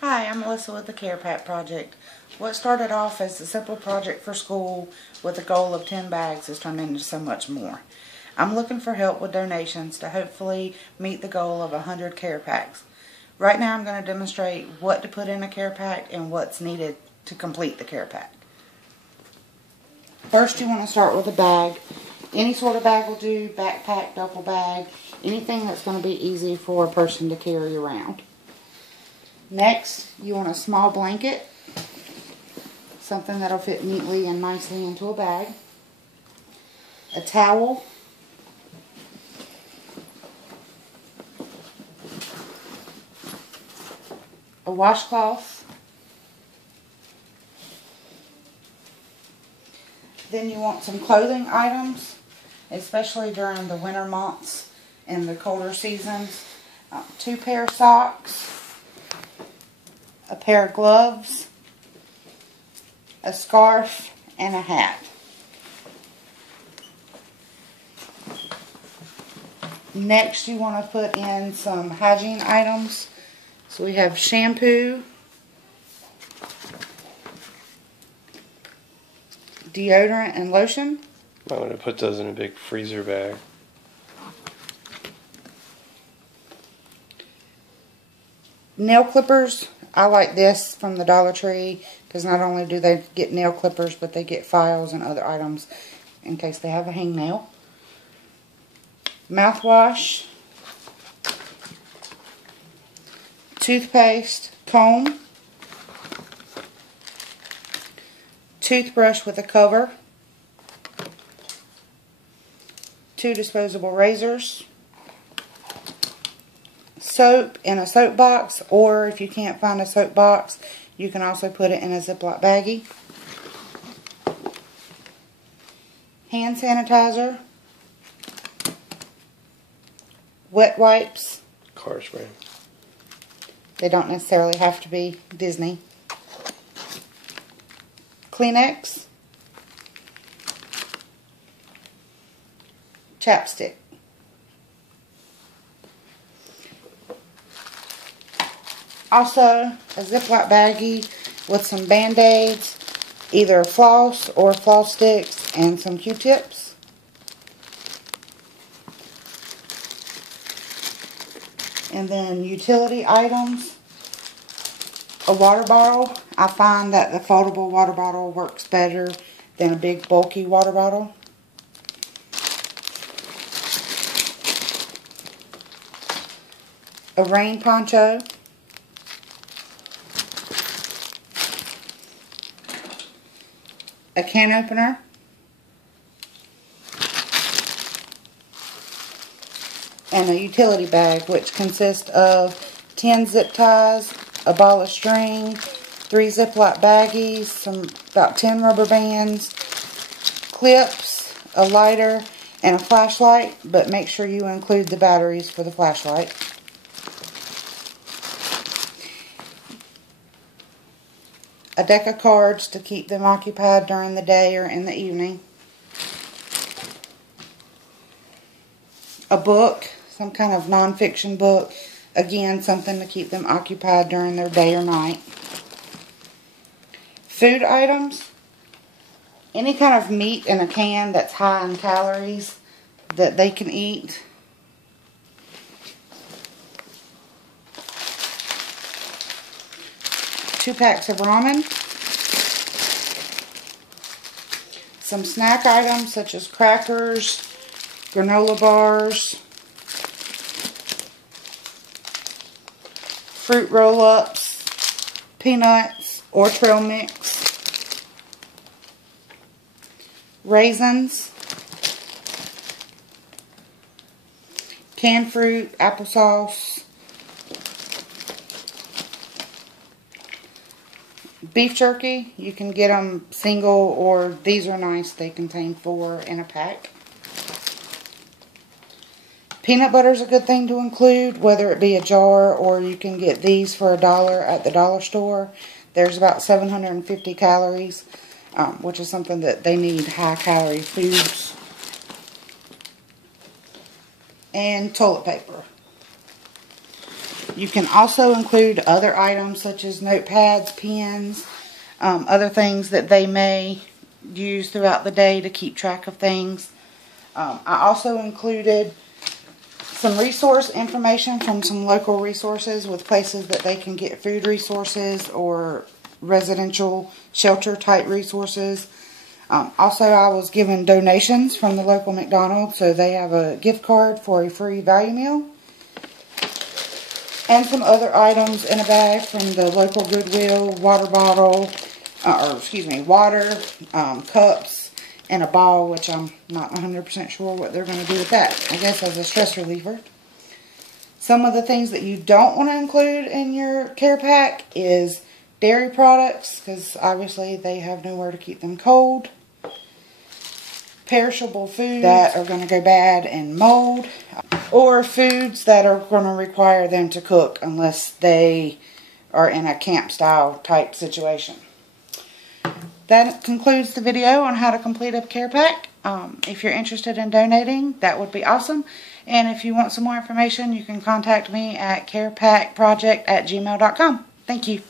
Hi, I'm Melissa with the Care Pack Project. What started off as a simple project for school with a goal of 10 bags has turned into so much more. I'm looking for help with donations to hopefully meet the goal of 100 care packs. Right now I'm going to demonstrate what to put in a care pack and what's needed to complete the care pack. First you want to start with a bag. Any sort of bag will do, backpack, duffel bag, anything that's going to be easy for a person to carry around. Next, you want a small blanket, something that'll fit neatly and nicely into a bag, a towel, a washcloth, then you want some clothing items, especially during the winter months and the colder seasons, 2 pair of socks, a pair of gloves, a scarf, and a hat. Next you want to put in some hygiene items. So we have shampoo, deodorant, and lotion. I'm going to put those in a big freezer bag. Nail clippers. I like this from the Dollar Tree because not only do they get nail clippers, but they get files and other items in case they have a hangnail. Mouthwash, toothpaste, comb, toothbrush with a cover, 2 disposable razors, soap in a soap box, or if you can't find a soap box, you can also put it in a Ziploc baggie. Hand sanitizer, wet wipes. Car spray. They don't necessarily have to be Disney. Kleenex, chapstick. Also, a Ziploc baggie with some Band-Aids, either floss or floss sticks, and some Q-tips. And then utility items, a water bottle. I find that the foldable water bottle works better than a big bulky water bottle. A rain poncho. A can opener, and a utility bag, which consists of 10 zip ties, a ball of string, 3 Ziploc baggies, about 10 rubber bands, clips, a lighter, and a flashlight, but make sure you include the batteries for the flashlight. A deck of cards to keep them occupied during the day or in the evening. A book, some kind of non-fiction book. Again, something to keep them occupied during their day or night. Food items. Any kind of meat in a can that's high in calories that they can eat. Two packs of ramen, some snack items such as crackers, granola bars, fruit roll-ups, peanuts or trail mix, raisins, canned fruit, applesauce, beef jerky. You can get them single, or these are nice. They contain 4 in a pack. Peanut butter is a good thing to include, whether it be a jar or you can get these for $1 at the dollar store. There's about 750 calories, which is something that they need, high calorie foods. And toilet paper. You can also include other items such as notepads, pens, other things that they may use throughout the day to keep track of things. I also included some resource information from some local resources with places that they can get food resources or residential shelter type resources. Also, I was given donations from the local McDonald's, so they have a gift card for a free value meal. And some other items in a bag from the local Goodwill, water bottle, water, cups, and a ball, which I'm not 100% sure what they're going to do with that. I guess as a stress reliever. Some of the things that you don't want to include in your care pack is dairy products, because obviously they have nowhere to keep them cold. Perishable foods that are going to go bad and mold, or foods that are going to require them to cook unless they are in a camp style type situation. That concludes the video on how to complete a care pack. If you're interested in donating, that would be awesome. And if you want some more information, you can contact me at carepackproject@gmail.com. Thank you.